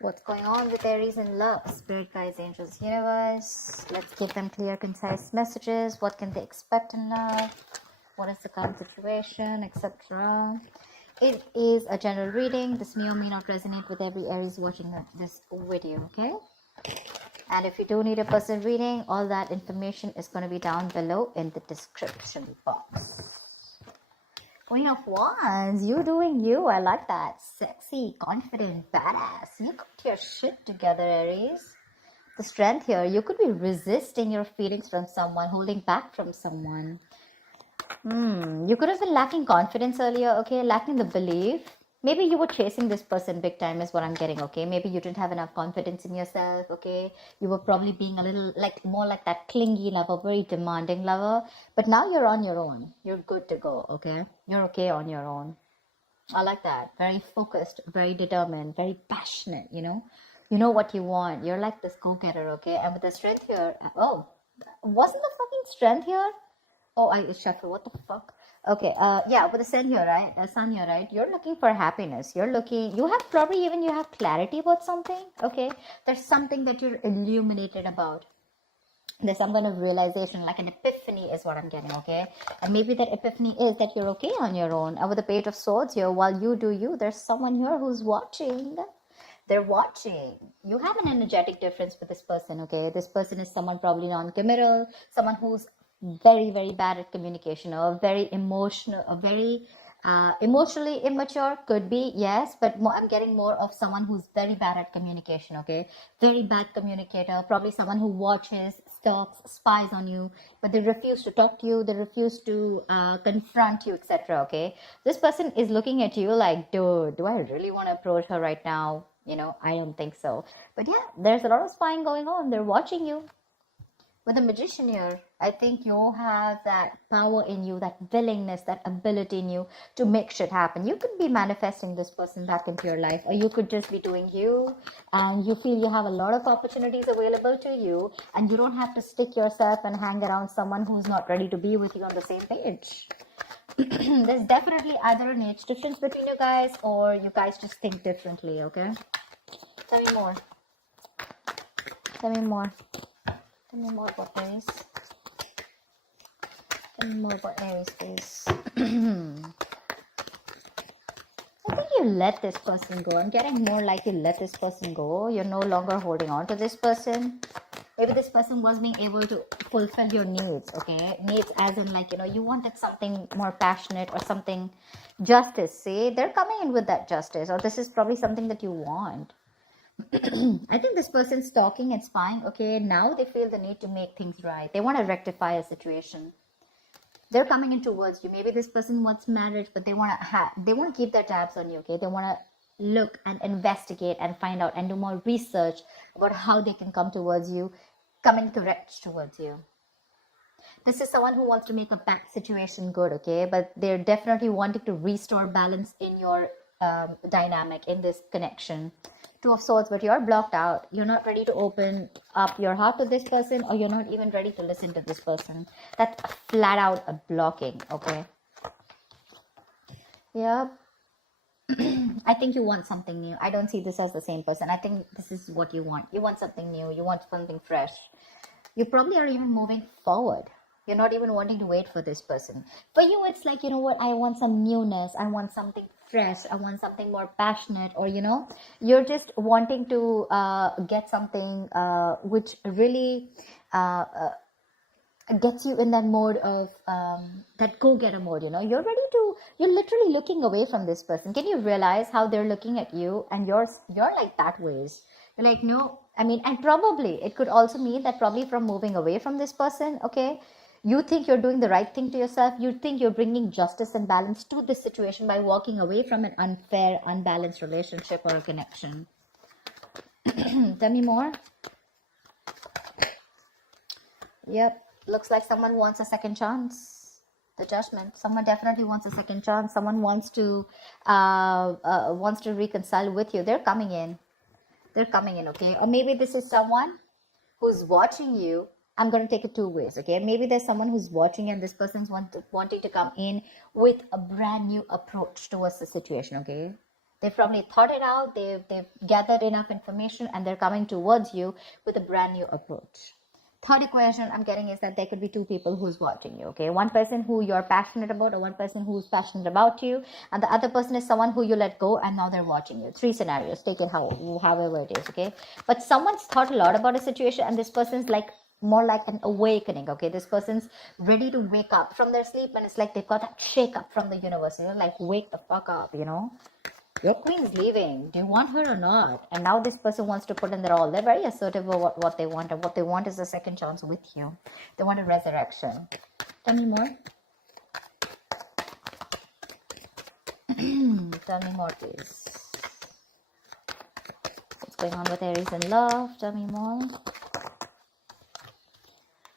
What's going on with Aries in love? Spirit guides, angels, universe. Let's give them clear, concise messages. What can they expect in love? What is the current situation, etc. It is a general reading. This may or may not resonate with every Aries watching this video, okay? And if you do need a personal reading, all that information is going to be down below in the description box. Queen of Wands, you doing you. I like that. Sexy, confident, badass. You got your shit together, Aries. The strength here, you could be resisting your feelings from someone, holding back from someone. You could have been lacking confidence earlier, okay? Lacking the belief. Maybe you were chasing this person big time is what I'm getting, okay? Maybe you didn't have enough confidence in yourself, okay? You were probably being a little more like that clingy lover, very demanding lover. But now you're on your own. You're good to go, okay? You're okay on your own. I like that. Very focused, very determined, very passionate, you know? You know what you want. You're like this go-getter, okay? And with the strength here, oh, wasn't the fucking strength here? Oh, I shuffle. What the fuck? Okay. Yeah, with the sun here, right? The sun here, right? You're looking for happiness. You're looking. You have probably even you have clarity about something. Okay. There's something that you're illuminated about. There's some kind of realization, like an epiphany, is what I'm getting. Okay. And maybe that epiphany is that you're okay on your own. And with the Page of Swords here, while you do you, there's someone here who's watching. They're watching. You have an energetic difference with this person, okay? This person is someone probably non-committal, someone who's very, very bad at communication, or very emotional, or very emotionally immature, could be, yes, but I'm getting more of someone who's very bad at communication, okay? Very bad communicator, probably someone who watches, stalks, spies on you, but they refuse to talk to you, they refuse to confront you, etc., okay? This person is looking at you like, dude, do I really want to approach her right now? You know, I don't think so. But yeah, there's a lot of spying going on. They're watching you. With the Magician here, I think you have that power in you, that willingness, that ability in you to make shit happen. You could be manifesting this person back into your life, or you could just be doing you, and you feel you have a lot of opportunities available to you, and you don't have to stick yourself and hang around someone who's not ready to be with you on the same page. There's definitely either an age difference between you guys, or you guys just think differently, okay? Tell me more. Tell me more. Tell me more about Aries. Tell me more about Aries, please. I think you let this person go. I'm getting more like you let this person go. You're no longer holding on to this person. Maybe this person was being able to fulfill your needs, okay? Needs as in like, you know, you wanted something more passionate or something justice. See, they're coming in with that justice, or this is probably something that you want. I think this person's talking and spying, okay? Now they feel the need to make things right. They want to rectify a situation. They're coming in towards you. Maybe this person wants marriage, but they want to keep their tabs on you, okay? They want to look and investigate and find out and do more research about how they can come towards you, coming correct towards you. This is someone who wants to make a bad situation good, okay? But they're definitely wanting to restore balance in your dynamic, in this connection. Two of Swords, but you're blocked out. You're not ready to open up your heart to this person, or you're not even ready to listen to this person. That's flat out a blocking, okay? Yep. I think you want something new. I don't see this as the same person. I think this is what you want. You want something new. You want something fresh. You probably are even moving forward. You're not even wanting to wait for this person. For you, it's like, you know what? I want some newness. I want something fresh. I want something more passionate, or, you know, you're just wanting to get something which really gets you in that mode of that go-getter mode, you know. You're literally looking away from this person. Can you realize how they're looking at you, and you're like that ways? You're like, no, I mean, and probably it could also mean that probably from moving away from this person, okay, you think you're doing the right thing to yourself. You think you're bringing justice and balance to this situation by walking away from an unfair, unbalanced relationship or a connection. Tell me more. Yep. Looks like someone wants a second chance. The Judgment. Someone definitely wants a second chance. Someone wants to reconcile with you. They're coming in. They're coming in, okay? Or maybe this is someone who's watching you. I'm going to take it two ways, okay? Maybe there's someone who's watching, and this person's wanting to come in with a brand new approach towards the situation, okay? They've probably thought it out, they've gathered enough information, and they're coming towards you with a brand new approach. Third equation I'm getting is that there could be two people who's watching you, okay? One person who you're passionate about, or one person who's passionate about you, and the other person is someone who you let go and now they're watching you. Three scenarios, take it however it is, okay? But someone's thought a lot about a situation, and this person's like more like an awakening, okay? This person's ready to wake up from their sleep, and it's like they've got that shake up from the universe, like wake the fuck up, Your queen's leaving. Do you want her or not? And now this person wants to put in their all. They're very assertive about what they want. And what they want is a second chance with you. They want a resurrection. Tell me more. Tell me more, please. What's going on with Aries in love? Tell me more.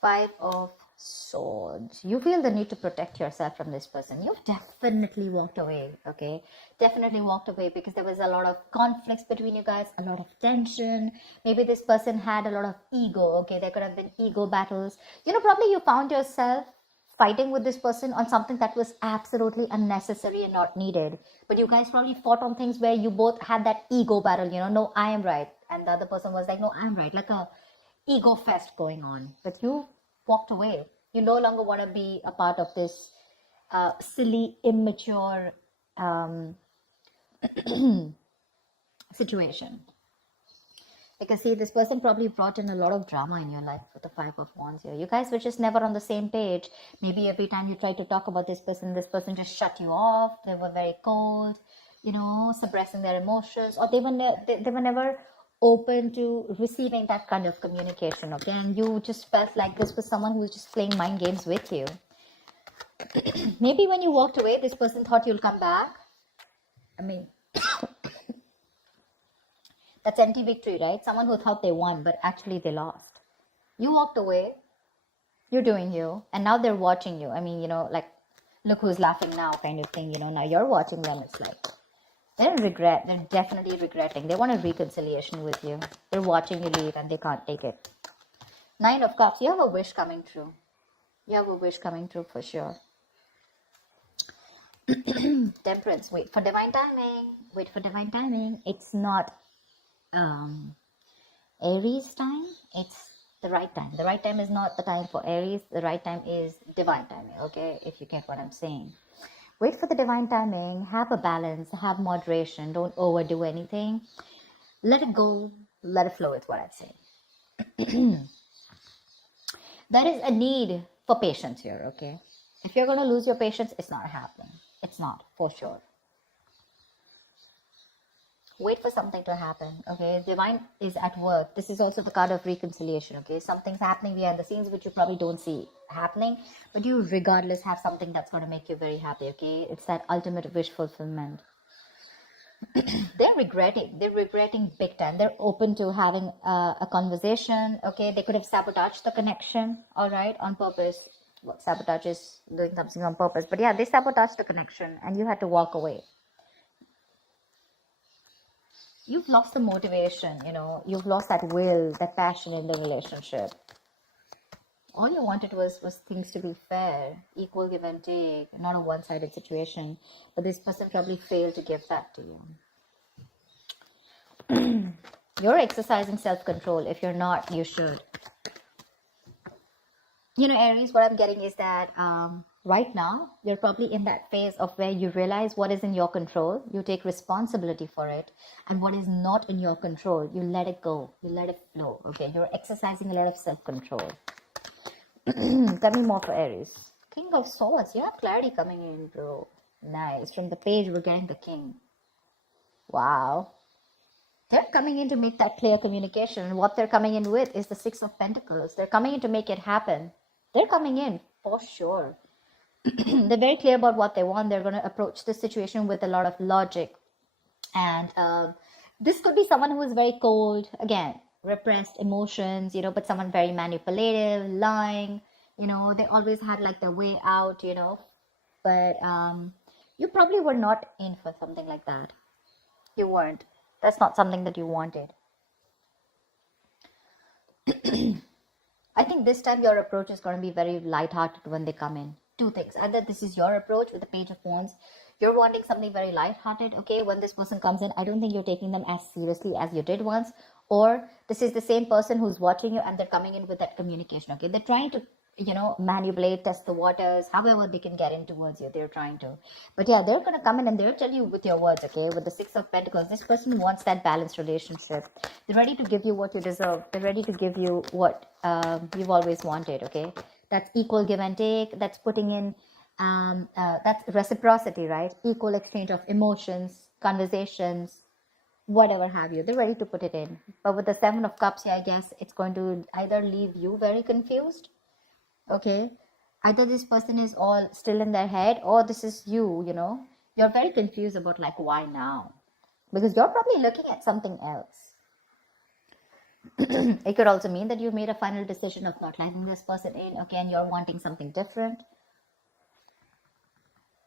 Five of Swords. You feel the need to protect yourself from this person. You've definitely walked away, okay? Definitely walked away because there was a lot of conflicts between you guys, a lot of tension. Maybe this person had a lot of ego, okay? There could have been ego battles. Probably you found yourself fighting with this person on something that was absolutely unnecessary and not needed. But you guys probably fought on things where you both had that ego battle, no, I am right. And the other person was like, no, I'm right. Like a ego fest going on. But you walked away. You no longer want to be a part of this silly, immature situation. Because see, this person probably brought in a lot of drama in your life with the Five of Wands here. You guys were just never on the same page. Maybe every time you tried to talk about this person just shut you off. They were very cold, suppressing their emotions, or they were never open to receiving that kind of communication, okay? And you just felt like this was someone who was just playing mind games with you. Maybe when you walked away, this person thought you'll come back. I mean, that's anti-victory, right? Someone who thought they won, but actually they lost. You walked away, you're doing you, and now they're watching you. I mean, like, look who's laughing now kind of thing, now you're watching them. It's like, they're definitely regretting. They want a reconciliation with you. They're watching you leave and they can't take it. Nine of Cups, you have a wish coming true. You have a wish coming true for sure. Temperance, wait for divine timing. Wait for divine timing. It's not Aries time. It's the right time. The right time is not the time for Aries. The right time is divine timing, okay? If you get what I'm saying. Wait for the divine timing, have a balance, have moderation, don't overdo anything. Let it go, let it flow is what I'd say. There is a need for patience here, okay? If you're going to lose your patience, it's not happening. It's not, for sure. Wait for something to happen, okay? Divine is at work. This is also the card of reconciliation, okay? Something's happening behind the scenes which you probably don't see happening, but you regardless have something that's going to make you very happy, okay? It's that ultimate wish fulfillment. They're regretting big time. They're open to having a conversation, okay? They could have sabotaged the connection, all right, on purpose. Well, sabotage is doing something on purpose, but yeah, they sabotaged the connection and you had to walk away. You've lost the motivation, you've lost that will, that passion in the relationship. All you wanted was things to be fair, equal give and take, not a one-sided situation. But this person probably failed to give that to you. You're exercising self-control. If you're not, you should. Aries, what I'm getting is that right now, you're probably in that phase of where you realize what is in your control. You take responsibility for it. And what is not in your control, you let it go. You let it flow. Okay, you're exercising a lot of self-control. Tell me more for Aries. King of Swords. You have clarity coming in, bro. Nice. From the page, we're getting the King. Wow. They're coming in to make that clear communication. And what they're coming in with is the Six of Pentacles. They're coming in to make it happen. They're coming in for sure. They're very clear about what they want. They're going to approach this situation with a lot of logic. And this could be someone who is very cold. Again, repressed emotions, but someone very manipulative, lying. They always had like their way out, But you probably were not in for something like that. You weren't. That's not something that you wanted. I think this time your approach is going to be very lighthearted when they come in. Two things. Either this is your approach with the Page of Wands. You're wanting something very lighthearted, okay? When this person comes in, I don't think you're taking them as seriously as you did once. Or this is the same person who's watching you and they're coming in with that communication, okay? They're trying to, manipulate, test the waters, however they can get in towards you. They're trying to. But yeah, they're going to come in and they'll tell you with your words, okay? With the Six of Pentacles, this person wants that balanced relationship. They're ready to give you what you deserve. They're ready to give you what you've always wanted, okay? That's equal give and take. That's putting in, that's reciprocity, right? Equal exchange of emotions, conversations, whatever have you. They're ready to put it in. But with the Seven of Cups here, I guess it's going to either leave you very confused, okay? Either this person is all still in their head, or this is you, you're very confused about like, why now? Because you're probably looking at something else. It could also mean that you made a final decision of not letting this person in, okay, and you're wanting something different.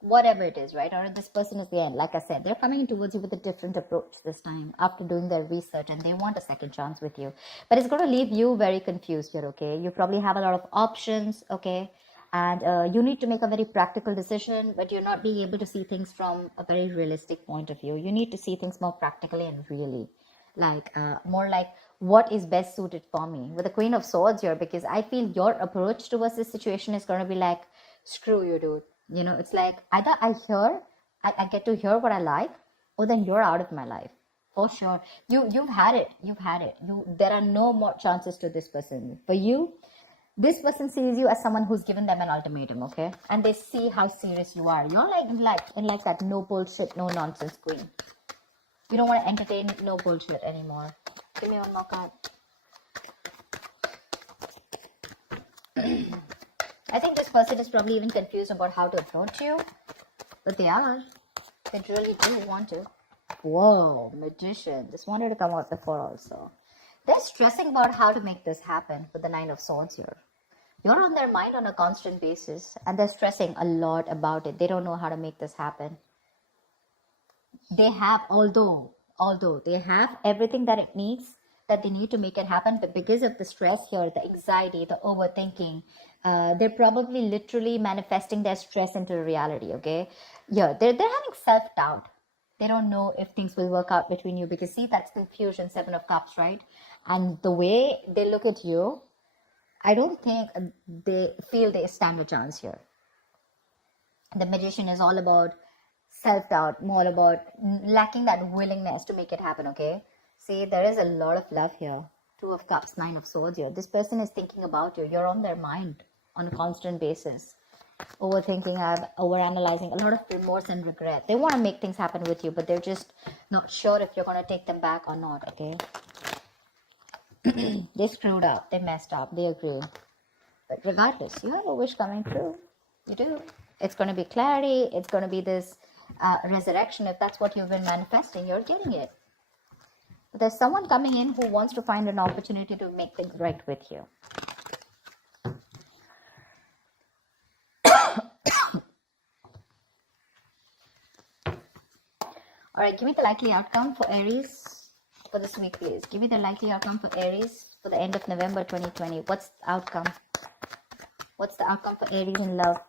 Whatever it is, right? Or this person is the end. Like I said, they're coming in towards you with a different approach this time after doing their research, and they want a second chance with you. But it's going to leave you very confused here, okay? You probably have a lot of options, okay? And you need to make a very practical decision, but you're not being able to see things from a very realistic point of view. You need to see things more practically and really. Like, more like, what is best suited for me? With the Queen of Swords here, because I feel your approach towards this situation is going to be like, screw you, dude. It's like either I get to hear what I like, or then you're out of my life. For sure. You've had it. There are no more chances to this person. For you, this person sees you as someone who's given them an ultimatum, okay? And they see how serious you are. You're like that no bullshit, no nonsense queen. You don't want to entertain no bullshit anymore. Give me one more card. I think this person is probably even confused about how to approach you. But they are. They really do want to. Whoa, Magician. This wanted to come out before also. They're stressing about how to make this happen with the Nine of Swords here. You're on their mind on a constant basis. And they're stressing a lot about it. They don't know how to make this happen. They have, although they have everything that it needs, that they need to make it happen, but because of the stress here, the anxiety, the overthinking, they're probably literally manifesting their stress into reality, okay? Yeah, they're having self-doubt. They don't know if things will work out between you, because see, that's confusion, Seven of Cups, right? And the way they look at you, I don't think they feel they stand a chance here. The Magician is all about self-doubt, more about lacking that willingness to make it happen, okay? See, there is a lot of love here. Two of Cups, Nine of Swords here. This person is thinking about you. You're on their mind on a constant basis. Overthinking, overanalyzing, a lot of remorse and regret. They want to make things happen with you, but they're just not sure if you're going to take them back or not, okay? They screwed up. They messed up. They agree. But regardless, you have a wish coming true. You do. It's going to be clarity. It's going to be this resurrection. If that's what you've been manifesting, you're getting it. But there's someone coming in who wants to find an opportunity to make things right with you. All right, give me the likely outcome for Aries for this week, please. Give me the likely outcome for Aries for the end of November 2020. What's the outcome? What's the outcome for Aries in love?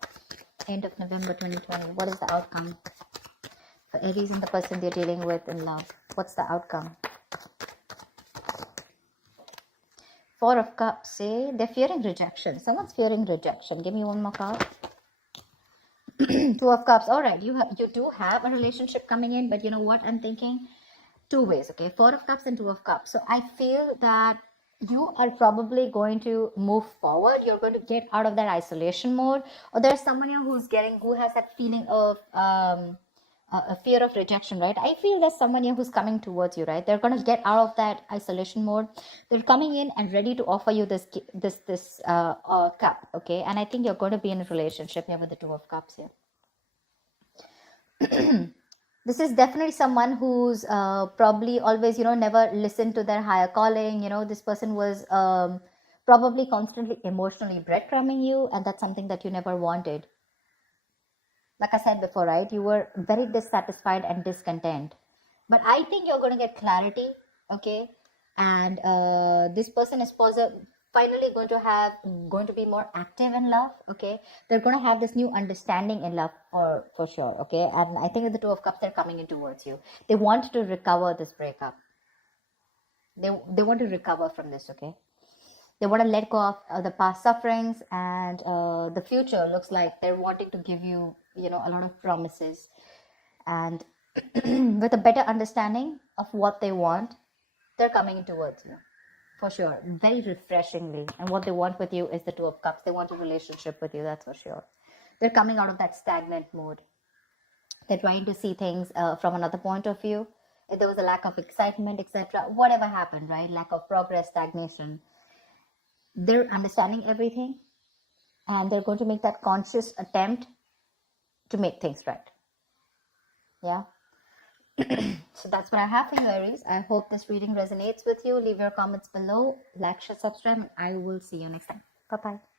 End of November 2020. What is the outcome for Aries and the person they're dealing with in love? What's the outcome? Four of Cups, see? They're fearing rejection. Someone's fearing rejection. Give me one more card. Two of Cups. All right, you do have a relationship coming in, but you know what I'm thinking? Two ways, okay? Four of Cups and Two of Cups. So I feel that you are probably going to move forward. You're going to get out of that isolation mode, or there's someone here who has that feeling of a fear of rejection, right? I feel there's someone here who's coming towards you, right? They're going to get out of that isolation mode. They're coming in and ready to offer you this cup, okay? And I think you're going to be in a relationship here with the Two of Cups here. This is definitely someone who's probably always, never listened to their higher calling. This person was probably constantly emotionally breadcrumbing you, and that's something that you never wanted. Like I said before, right? You were very dissatisfied and discontent. But I think you're going to get clarity, okay? And this person is finally going to be more active in love. Okay, they're going to have this new understanding in love for sure. Okay, and I think with the Two of Cups, they're coming in towards you. They want to recover this breakup. They want to recover from this. Okay, they want to let go of the past sufferings, and the future looks like they're wanting to give you, you know, a lot of promises, and with a better understanding of what they want, they're coming towards you for sure, very refreshingly. And what they want with you is the Two of Cups. They want a relationship with you, that's for sure. They're coming out of that stagnant mode. They're trying to see things from another point of view. If there was a lack of excitement, etc., whatever happened, right? Lack of progress, stagnation, they're understanding everything, and they're going to make that conscious attempt to make things right. Yeah. So that's what I have for you, Aries. I hope this reading resonates with you. Leave your comments below, like, share, subscribe, and I will see you next time. Bye bye.